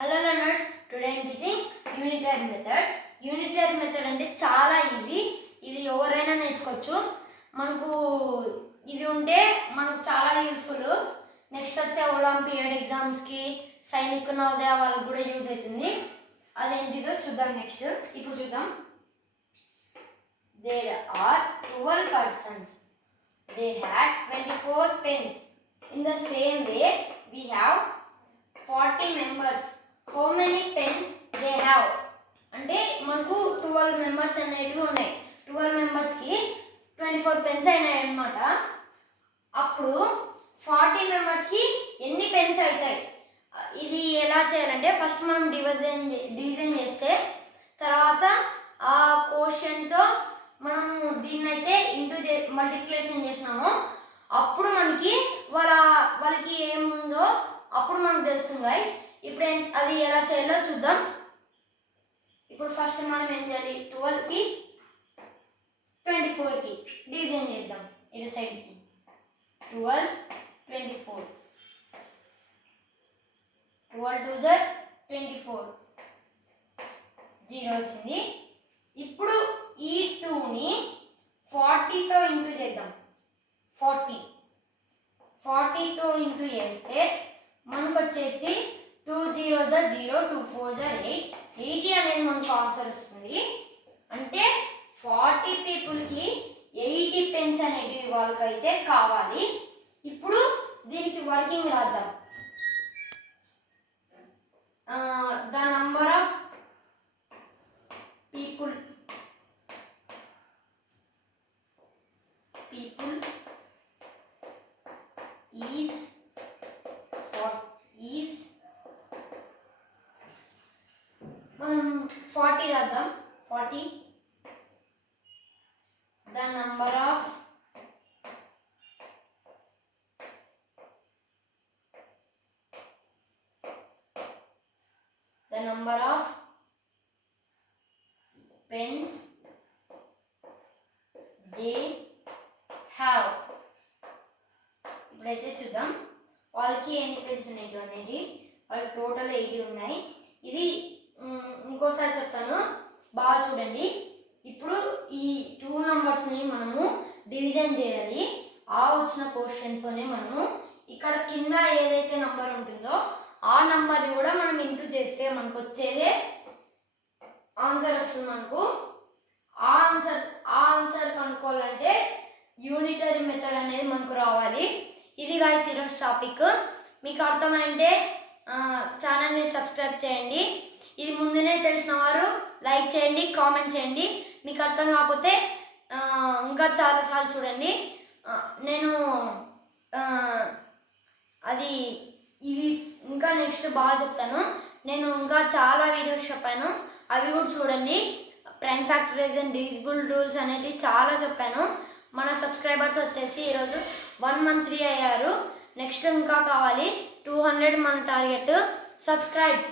Hello learners, today I am teaching unitary method. Unitary method అంటే చాలా easy. ఇది ఎవరైనా నేర్చుకోవచ్చు. మనకు ఇది ఉంటే మనకు చాలా యూస్ఫుల్. నెక్స్ట్ వచ్చే ఒలింపియాడ్ ఎగ్జామ్స్ కి సైనిక్ నవోదయ వాళ్ళకి కూడా యూజ్ అవుతుంది. అదేంటిదో చూద్దాం నెక్స్ట్. ఇప్పుడు చూద్దాం. There are 12 persons. They had 24 pens. In the same way, we have 40 members. How many pens they have? అంటే మనకు 12 మెంబర్స్ అనేటివి ఉన్నాయి. 12 మెంబర్స్కి 24 పెన్స్ అయినాయి అన్నమాట. అప్పుడు 40 మెంబర్స్కి ఎన్ని పెన్స్ అవుతాయి? ఇది ఎలా చేయాలంటే ఫస్ట్ మనం డివిజన్ చేస్తే తర్వాత ఆ కోషన్తో మనము దీన్నైతే మల్టిప్లికేషన్ చేసినాము. అప్పుడు మనకి వాళ్ళకి ఏముందో అప్పుడు మనకు తెలుస్తుంది గైస్. ఇప్పుడు అది ఎలా చేయాలో చూద్దాం. ఇప్పుడు ఫస్ట్ మనం ఏం చేయాలి, 12కి 24కి డివిజన్ చేద్దాం. ఇటు సైడ్కి 12 24 12 2 24 0 వచ్చింది. ఇప్పుడు ఈ 2ని 40తో ఇంటూ చేద్దాం. 40తో ఇంటూ చేస్తే మనకు వచ్చేసి 2 0 0 2 4 8 80 అనేది మనకు ఆన్సర్ వస్తుంది. అంటే 40 పీపుల్కి 80 పెన్స్ అనేటివి వాళ్ళకైతే కావాలి. ఇప్పుడు దీనికి వర్కింగ్ రాద్దాం. The number of people is 40 రాద్దాం. 40 the number of pens they have. ఇప్పుడైతే చూద్దాం వాళ్ళకి ఎన్ని పెన్స్ ఉన్నాయి అనేది. వాళ్ళకి టోటల్ 80 ఉన్నాయి. ఇది ఇంకోసారి చెప్తాను, బాగా చూడండి. ఇప్పుడు ఈ 2 నంబర్స్ని మనము డివిజన్ చేయాలి. ఆ వచ్చిన క్వశ్చన్తోనే మనము ఇక్కడ కింద ఏదైతే నంబర్ ఉంటుందో ఆ నంబర్ని కూడా మనం ఇంటూ చేస్తే మనకు వచ్చేదే ఆన్సర్ వస్తుంది. మనకు ఆ ఆన్సర్ కనుక్కోవాలంటే యూనిటరీ మెథడ్ అనేది మనకు రావాలి. ఇది గాయ్స్ ఈరోజు టాపిక్. మీకు అర్థమైంటే ఛానల్ని సబ్స్క్రైబ్ చేయండి. ఇది ముందునే తెలిసిన వారు లైక్ చేయండి, కామెంట్ చేయండి. మీకు అర్థం కాకపోతే ఇంకా చాలాసార్లు చూడండి. నేను ఇది ఇంకా నెక్స్ట్ బాగా చెప్తాను. నేను ఇంకా చాలా వీడియోస్ చెప్పాను, అవి కూడా చూడండి. ప్రైమ్ ఫ్యాక్టరైజేషన్, డివిజిబుల్ రూల్స్ అనేవి చాలా చెప్పాను. మన సబ్స్క్రైబర్స్ వచ్చేసి ఈరోజు 113 అయ్యారు. నెక్స్ట్ ఇంకా కావాలి 200 మన టార్గెట్. సబ్స్క్రైబ్.